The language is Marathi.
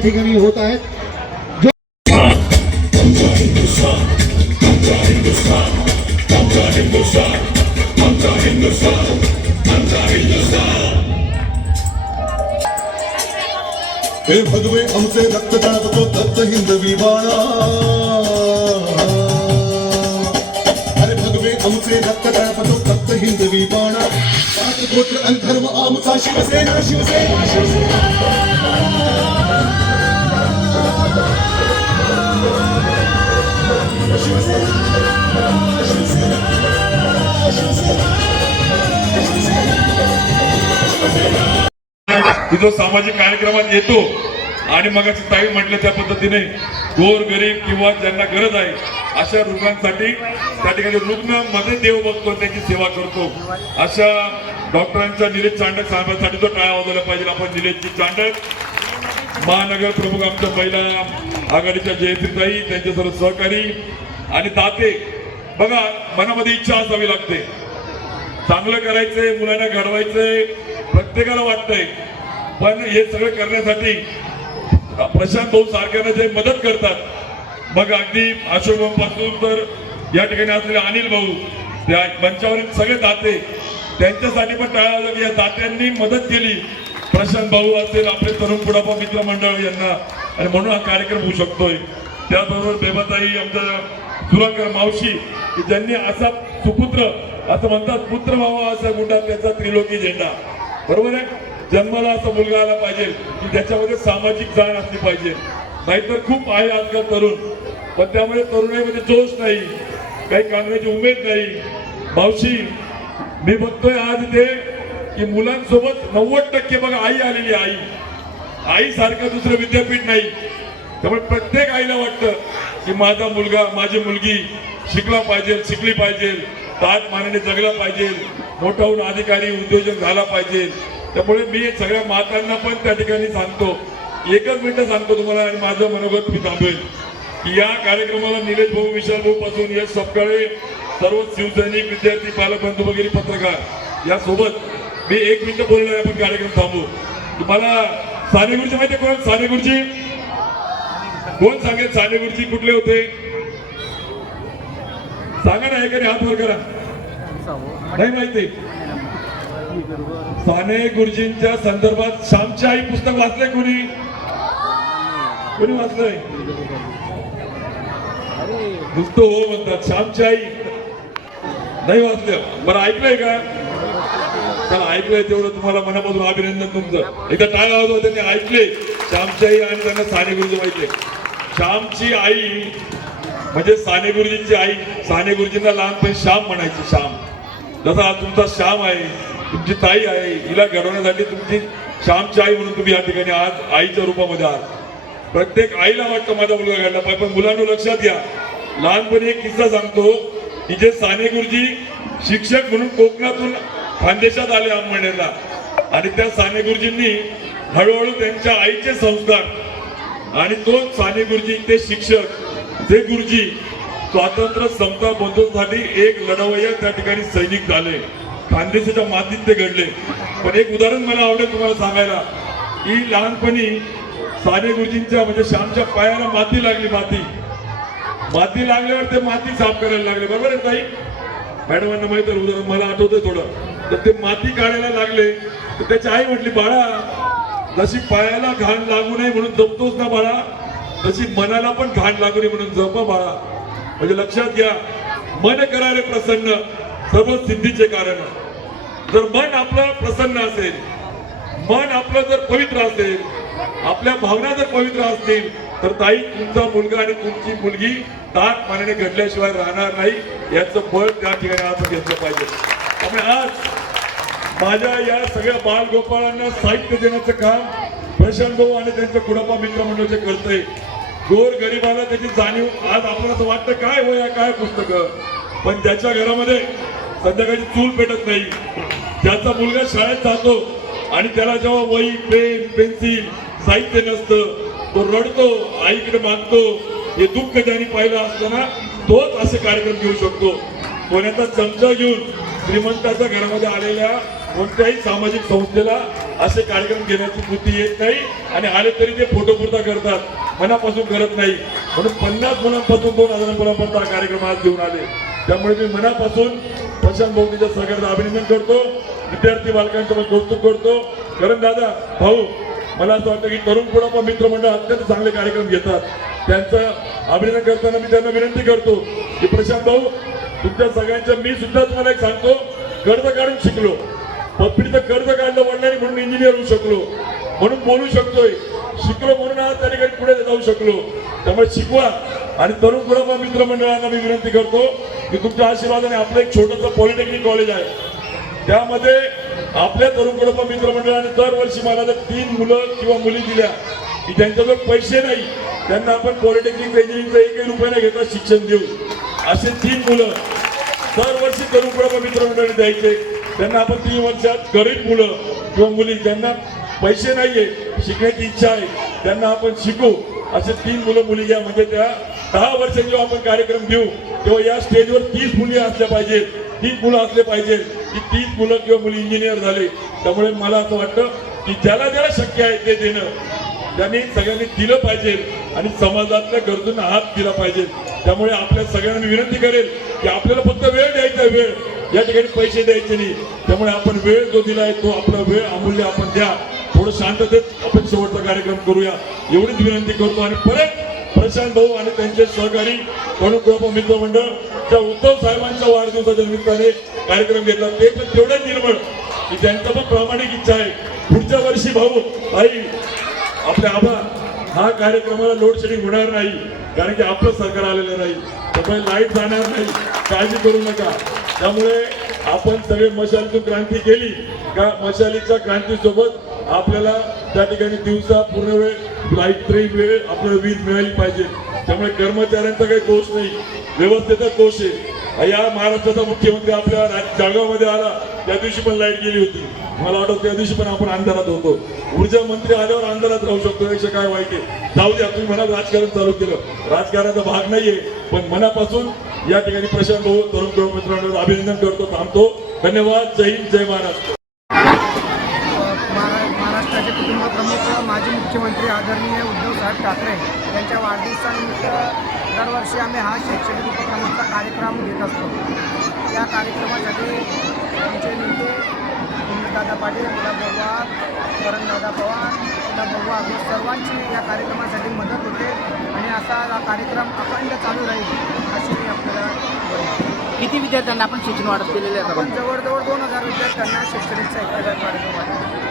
या ठिकाणी होत आहेत. हे भगवे, आमचे रक्त टाकतो दत्त हिंदवी बाळा अरे भगवे, आमचे रक्त टाकतो दत्त हिंदवी बाळा सात गोत्र धर्म आमचा शिवसेना शिवसेना शिवसेना. जो सामाजिक कार्यक्रमात येतो आणि मग ताई म्हटलं त्या पद्धतीने गोर गरीब किंवा ज्यांना गरज आहे अशा रुग्णांसाठी त्या ठिकाणी रुग्णमध्ये देव बघतो त्यांची सेवा करतो. अशा डॉक्टरांच्या निलेश चांडक साहेबांसाठी तो टाळा वाजवला पाहिजे. आपण निलेशची चांडक महानगर प्रमुख आमच्या महिला आघाडीच्या जयंतीताई त्यांचे सर्व सहकारी आणि दाते बघा मनामध्ये इच्छा असावी लागते. चांगलं करायचंय मुलांना घडवायचंय प्रत्येकाला वाटतंय. पण हे सगळं करण्यासाठी प्रशांत भाऊ सारख्यांना जे मदत करतात. मग अगदी अशोक भाऊ पासून तर या ठिकाणी असलेले अनिल भाऊ त्या मंचावरील सगळे दाते त्यांच्यासाठी पण टाळा वाजवा या दात्यांनी मदत केली. प्रशांत भाऊ असतील आपले तरुण पुढापा मित्र मंडळी यांना. आणि म्हणून हा कार्यक्रम होऊ शकतोय. त्याचबरोबर बेबाताई आमच्या सुराकर मावशी की ज्यांनी असा सुपुत्र असं म्हणतात पुत्र व्हावा असा गुंडा त्याचा त्रिलोकी झेंडा. बरोबर आहे? जन्माला असा मुलगा आला पाहिजे की ज्याच्यामध्ये सामाजिक जाण असली पाहिजे. नाहीतर खूप आहे आजकाल तरुण. पण त्यामुळे तरुणाईमध्ये जोश नाही काही काढण्याची उमेद नाही. मावशी मी बघतोय आज ते की मुलांसोबत नव्वद टक्के बघा आई आलेली आई आई सारखं दुसरं विद्यापीठ नाही. त्यामुळे प्रत्येक आईला वाटतं की माझा मुलगा माझी मुलगी शिकला पाहिजे शिकली पाहिजे दात मानाने जगला पाहिजे मोठा होऊन अधिकारी उद्योजक झाला पाहिजे. त्यामुळे मी सगळ्या मातांना पण त्या ठिकाणी सांगतो. एकच मिनिटं सांगतो तुम्हाला आणि माझं मनोगत मी थांबेल. की या कार्यक्रमाला निलेश भाऊ विशाल भाऊ पासून यश सपकाळे सर्व शिवसैनिक विद्यार्थी पालकबंधू वगैरे पत्रकार यासोबत मी एक मिनिट बोलणार आहे आपण कार्यक्रम थांबू. तुम्हाला साने गुरुजी माहिती कोण? साने गुरुजी कोण सांगेल? साने गुरुजी कुठले होते? सांगा ना एखादी हात वर करा. नाही माहिती. साने गुरुजींच्या संदर्भात श्यामची आई पुस्तक वाचलंय कोणी? कोणी वाचलंय? नुसतं हो म्हणतात. श्यामची आई. नाही वाचलं. बरं ऐकलंय का? चला ऐकलंय तेवढं तुम्हाला मनापासून अभिनंदन तुमचं. एकदा टाळा वाजवा त्यांनी ऐकले श्यामची आई आणि त्यांना साने गुरुजी माहिती श्यामची आई म्हणजे साने गुरुजींची आई साने गुरुजींना लहानपणी श्याम म्हणायची श्याम. जसा तुमचा श्याम आहे तुमची ताई आहे हिला घडवण्यासाठी तुमची श्यामची आई म्हणून तुम्ही या ठिकाणी आज आईच्या रूपामध्ये आहात. प्रत्येक आईला वाटतं माझा मुलगा घडला पाहिजे पण मुलांना लक्षात घ्या. लहानपणी एक किस्सा सांगतो की जे साने गुरुजी शिक्षक म्हणून कोकणातून खानदेशात आले अंमळनेरला आणि त्या साने गुरुजींनी हळूहळू त्यांच्या आईचे संस्कार आणि तो साने गुरुजी ते शिक्षक ते गुरुजी स्वातंत्र्य समता बंधूसाठी एक लढवय्या त्या ठिकाणी सैनिक झाले. खानदेशाच्या मातीत ते घडले. पण एक उदाहरण मला आवडेल तुम्हाला सांगायला. की लहानपणी साने गुरुजींच्या म्हणजे श्यामच्या पायाला माती लागली माती. माती लागल्यावर ते माती साफ करायला लागले. बरोबर आहे ताई? मॅडमांना माहीत उदाहरण मला आठवतंय थोडं. तर ते माती काढायला लागले. तर त्याची आई म्हटली बाळा जशी पायाला घाण लागू नये म्हणून जपतोच ना बाळा. तशी मनाला पण घाण लागू नये म्हणून जप बाळा. म्हणजे लक्षात घ्या मन करारे प्रसन्न सर्व सिद्धीचे कारण जर मन आपलं प्रसन्न असेल मन आपलं जर पवित्र असेल आपल्या भावना जर पवित्र असतील तर ताई तुमचा मुलगा आणि तुमची मुलगी ताक पाण्याने घडल्याशिवाय राहणार नाही. याचं फळ त्या ठिकाणी आपण घेतलं पाहिजे. त्यामुळे आज माझ्या या सगळ्या बालगोपाळांना साहित्य देण्याचं काम प्रशांत भाऊ आणि त्यांचं कुडापा मित्र मंडळाचे करतंय गोर गरिबाला त्याची जाणीव आज आपल्याला असं वाटतं काय होया काय पुस्तकं? पण ज्याच्या घरामध्ये संध्याकाळची चूल पेटत नाही. ज्याचा मुलगा शाळेत जातो आणि त्याला जेव्हा वही पेन पेन्सिल साहित्य नसतं तो रडतो आईकडे मागतो हे दुःख त्यांनी पाहिलं असताना तोच असे कार्यक्रम घेऊ शकतो. कोणाचा चमचा घेऊन श्रीमंताच्या घरामध्ये आलेल्या कोणत्याही सामाजिक संस्थेला असे कार्यक्रम घेण्याची बुद्धी येत नाही आणि आले तरी ते फोटो पुरता करतात. मनापासून करत नाही. म्हणून पन्नास मुलांपासून दोन हजार मुलांपर्यंत हा कार्यक्रम आज घेऊन आले. त्यामुळे मी मनापासून प्रशांत भाऊनीच्या सगळ्यांचं अभिनंदन करतो. विद्यार्थी बालकांचं पण कौतुक करतो. कारण दादा भाऊ मला असं वाटतं की तरुण पुढापा मित्रमंडळ अत्यंत चांगले कार्यक्रम घेतात. त्यांचं अभिनंदन करताना मी त्यांना विनंती करतो की प्रशांत भाऊ तुमच्या सगळ्यांच्या मी सुद्धा तुम्हाला एक सांगतो. कर्ज काढून शिकलो. पप्पीचं कर्ज काढलं वडिलांनी म्हणून इंजिनियर होऊ शकलो. म्हणून बोलू शकतोय. शिकलो म्हणून आज त्या ठिकाणी पुढे जाऊ शकलो. त्यामुळे शिकवा. आणि तरुण पुढापा मित्रमंडळांना मी विनंती करतो की तुमच्या आशीर्वादाने आपलं एक छोटंसं पॉलिटेक्निक कॉलेज आहे. त्यामध्ये आपल्या तरुण कुटुंब मित्रमंडळाने दरवर्षी मला जर तीन मुलं किंवा मुली दिल्या की त्यांच्याजवळ पैसे नाही त्यांना आपण पॉलिटेक्निक इंजिनिअरिंगचं एकही रुपये न घेता शिक्षण देऊ. असे तीन मुलं दरवर्षी तरुण कुटुंब मित्रमंडळाने द्यायचे. त्यांना आपण तीन वर्षात गरीब मुलं किंवा मुली ज्यांना पैसे नाहीये शिकण्याची इच्छा आहे त्यांना आपण शिकू. असे तीन मुलं मुली घ्या. म्हणजे त्या दहा वर्षात जेव्हा आपण कार्यक्रम घेऊ तेव्हा या स्टेजवर तीस मुली असल्या पाहिजेत. तीस मुलं असले पाहिजेत. की तीस मुलं किंवा मुली इंजिनियर झाले. त्यामुळे मला असं वाटतं की ज्याला ज्याला शक्य आहे ते देणं त्यांनी सगळ्यांनी दिलं पाहिजे. आणि समाजातल्या गरजूंना हात दिला पाहिजे. त्यामुळे आपल्या सगळ्यांना मी विनंती करेल की आपल्याला फक्त वेळ द्यायचा वेळ. या ठिकाणी पैसे द्यायचे नाही. त्यामुळे आपण वेळ जो दिला आहे तो आपला वेळ अमूल्य आपण द्या. थोडं शांततेत आपण शेवटचा कार्यक्रम करूया. एवढीच विनंती करतो आणि परत प्रशांत भाऊ आणि त्यांचे सहकारी तरुण मित्र मंडळ त्या उद्धव साहेबांच्या वाढदिवसाच्या निमित्ताने कार्यक्रम घेतला. ते पण तेवढंच निर्मळ की त्यांचं पण प्रामाणिक इच्छा आहे. पुढच्या वर्षी भाऊ आई आपले आबा हा कार्यक्रमाला लोड शेडिंग होणार नाही. कारण की आपलं सरकार आलेलं नाही. त्यामुळे लाइट जाणार नाही. काळजी करू नका. त्यामुळे आपण सगळे मशालीतून क्रांती केली का मशालीच्या क्रांतीसोबत आपल्याला त्या ठिकाणी दिवसा पूर्ण वेळ लाइट ट्रेन वेळ आपल्याला वीज मिळाली पाहिजे. त्यामुळे कर्मचाऱ्यांचा काही दोष नाही. व्यवस्थेचा दोष आहे. या महाराष्ट्राचा मुख्यमंत्री आपल्या राज- जळगावमध्ये आला. त्या दिवशी पण लाइट गेली होती. मला वाटतं त्या दिवशी पण आपण अंधारात होतो. ऊर्जा मंत्री आल्यावर अंधारात राहू शकतो. यापेक्षा काय वाईट आहे? जाऊ द्या तुम्ही म्हणा राजकारण चालू केलं. राजकारणाचा भाग नाहीये. पण मनापासून या ठिकाणी प्रशांत भाऊ तरुण तरुण अभिनंदन करतो थांबतो. धन्यवाद जय हिंद जय महाराष्ट्र. महाराष्ट्राचे कुटुंब प्रमुख माजी मुख्यमंत्री आदरणीय उद्धव साहेब ठाकरे यांच्या वाढदिवसानिमित्त दरवर्षी आम्ही हा शैक्षणिक उपक्रमाचा कार्यक्रम घेत असतो. या कार्यक्रमासाठी आमचे नेते दादा पाटील गुलाब पवार वरणदादा पवार आता बघू आपण सर्वांची या कार्यक्रमासाठी मदत होते आणि असा हा कार्यक्रम अखंड चालू राहील अशी आपल्याला किती विद्यार्थ्यांना आपण शिक्षण वाढत केलेले आहे आपण जवळजवळ दोन हजार विद्यार्थ्यांना शिक्षणाचा एक हजार कार्यक्रम